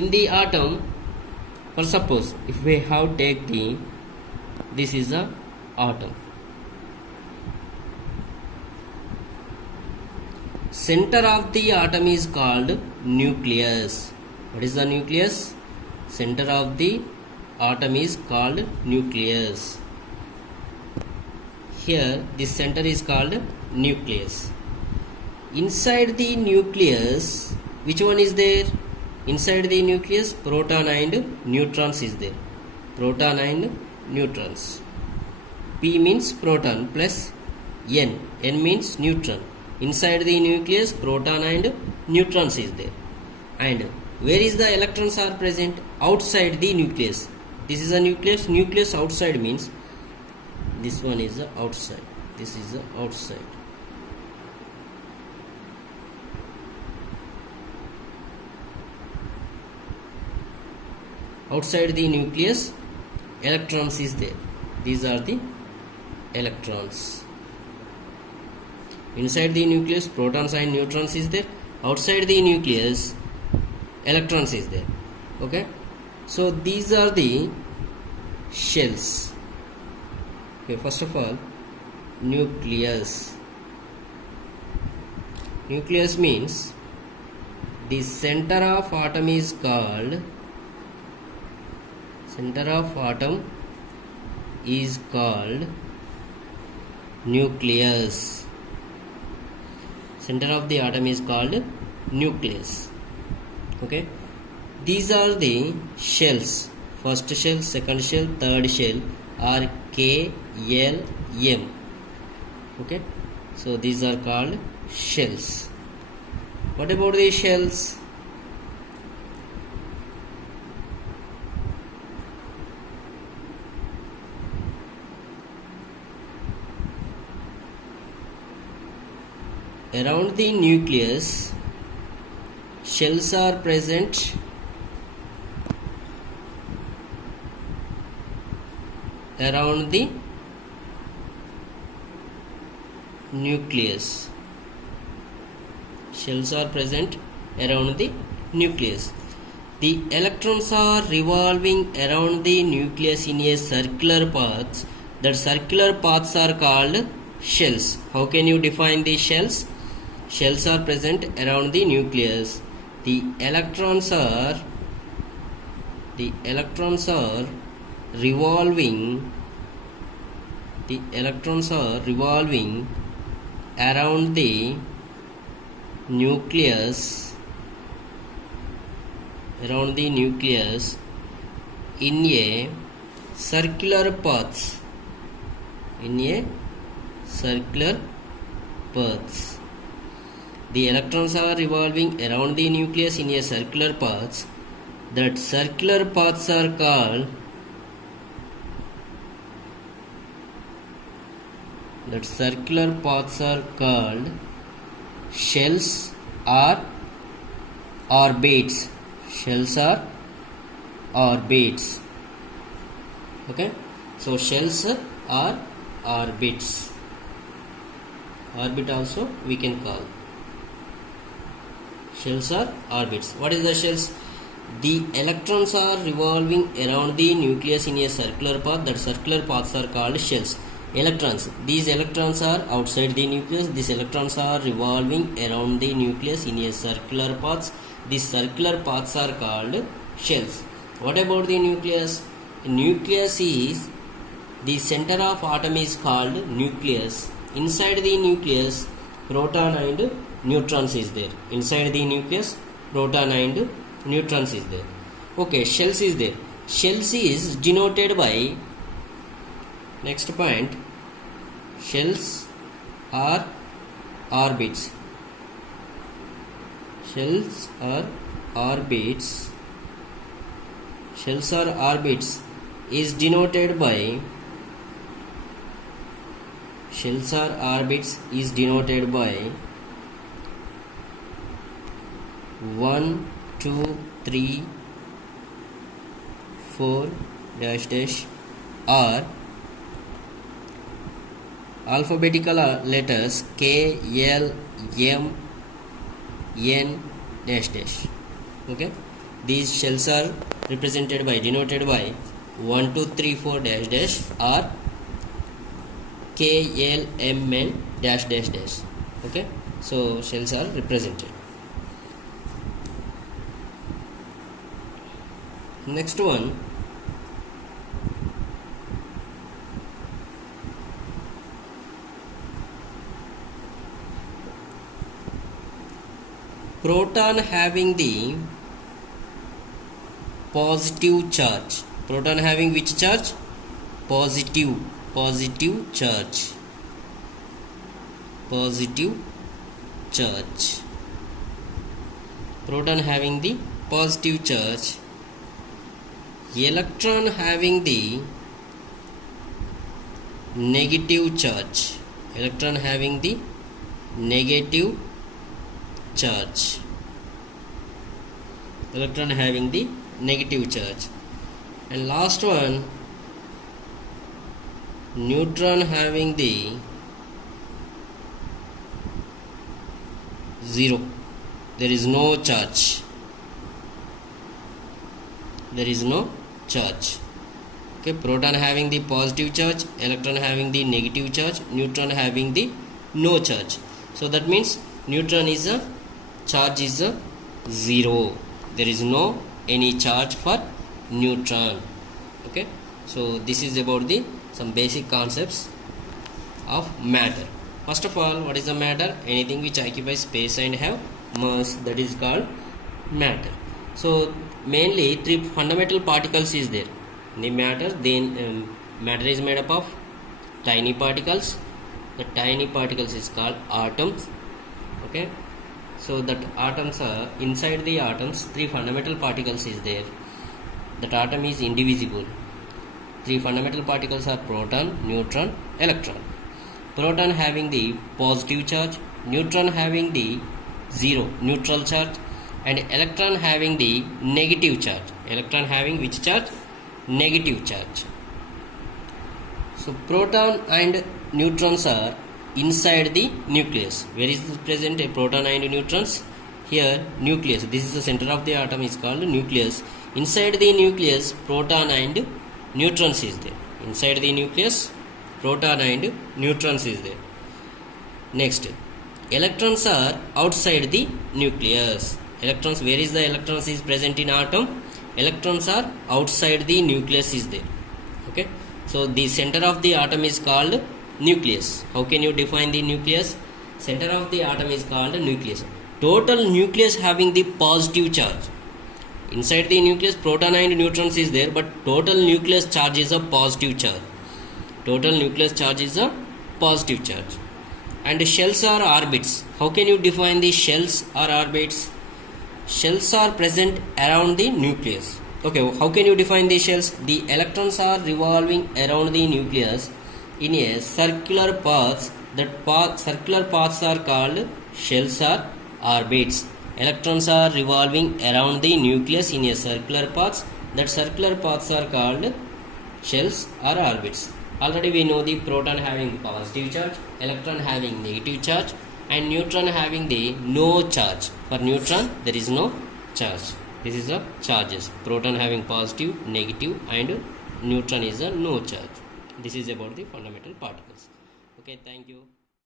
In the atom, for suppose if we have take the this is the atom. Center of the atom is called nucleus. What is the nucleus? Center of the atom is called nucleus. Here this center is called nucleus. Inside the nucleus, which one is there? Inside the nucleus, proton and neutrons is there. Proton and neutrons. P means proton plus N. N means neutron. Inside the nucleus, proton and neutrons is there. And where is the electrons are present? Outside the nucleus. This is a nucleus. Nucleus outside means this one is the outside. This is the outside. Outside the nucleus, electrons is there. These are the electrons. Inside the nucleus, protons and neutrons is there. Outside the nucleus, electrons is there. Okay, so these are the shells. Okay, first of all, nucleus. Nucleus means the center of atom is called nucleus. Center of the atom is called nucleus. Okay, these are the shells. First shell, second shell, third shell are K, L, M. Okay, so these are called shells. What about the shells? Around the nucleus, shells are present. Around the nucleus, shells are present around the nucleus. The electrons are revolving around the nucleus in a circular path. That circular paths are called shells. How can you define the shells? Shells are present around the nucleus. The electrons are revolving. The electrons are revolving around the nucleus. Around the nucleus in a circular path. In a circular path. The electrons are revolving around the nucleus in a circular path. That circular paths are called shells or orbits. Shells or orbits. Okay, so shells are orbits. Orbit also we can call. Shells are orbits. What is the shells? The electrons are revolving around the nucleus in a circular path. That circular paths are called shells. Electrons. These electrons are outside the nucleus. These electrons are revolving around the nucleus in a circular paths. These circular paths are called shells. What about the nucleus? Nucleus is the center of atom is called nucleus. Inside the nucleus, proton and neutrons is there. Inside the nucleus, proton and neutrons is there. Okay, shells is there. Shells is denoted by, next point, shells are orbits. Shells are orbits. Shells are orbits is denoted by, shells are orbits is denoted by 1, 2, 3, 4 dash dash or alphabetical letters K, L, M, N dash dash. Okay, These shells are represented by, denoted by 1, 2, 3, 4 dash dash or K, L, M, N dash dash dash. Okay, so shells are represented. Next one, proton having the positive charge. Proton having which charge? Positive charge. Positive charge. Proton having the positive charge. Electron having the negative charge. Electron having the negative charge. Electron having the negative charge. And last one, neutron having the 0. There is no charge. There is no charge. Okay, proton having the positive charge, electron having the negative charge, neutron having the no charge. So that means neutron is a charge is a 0. There is no any charge for neutron. Okay, so this is about the some basic concepts of matter. First of all, what is the matter? Anything which occupies space and have mass, that is called matter. So mainly 3 fundamental particles is there in the matter. Then matter is made up of tiny particles. The tiny particles is called atoms. Okay, so that atoms are inside the atoms 3 fundamental particles is there. That atom is indivisible. 3 fundamental particles are proton, neutron, electron. Proton having the positive charge, neutron having the 0 neutral charge, and electron having the negative charge. Electron having which charge? Negative charge. So proton and neutrons are inside the nucleus. Where is present a proton and neutrons? Here, nucleus. This is the center of the atom, is called nucleus. Inside the nucleus, proton and neutrons is there. Inside the nucleus, proton and neutrons is there. Next, electrons are outside the nucleus. Electrons, where is the electrons is present in atom? Electrons are outside the nucleus is there. Okay, so the center of the atom is called nucleus. How can you define the nucleus? Center of the atom is called nucleus. Total nucleus having the positive charge. Inside the nucleus, proton and neutrons is there, but total nucleus charge is a positive charge. Total nucleus charge is a positive charge. And shells are orbits. How can you define the shells or orbits? Shells are present around the nucleus. Okay, how can you define the shells? The electrons are revolving around the nucleus in a circular paths. Circular paths are called shells or orbits. Electrons are revolving around the nucleus in a circular paths. That circular paths are called shells or orbits. Already we know the proton having positive charge, electron having negative charge, and neutron having the no charge. For neutron there is no charge. This is the charges. Proton having positive, negative, and neutron is a no charge. This is about the fundamental particles. Okay, thank you.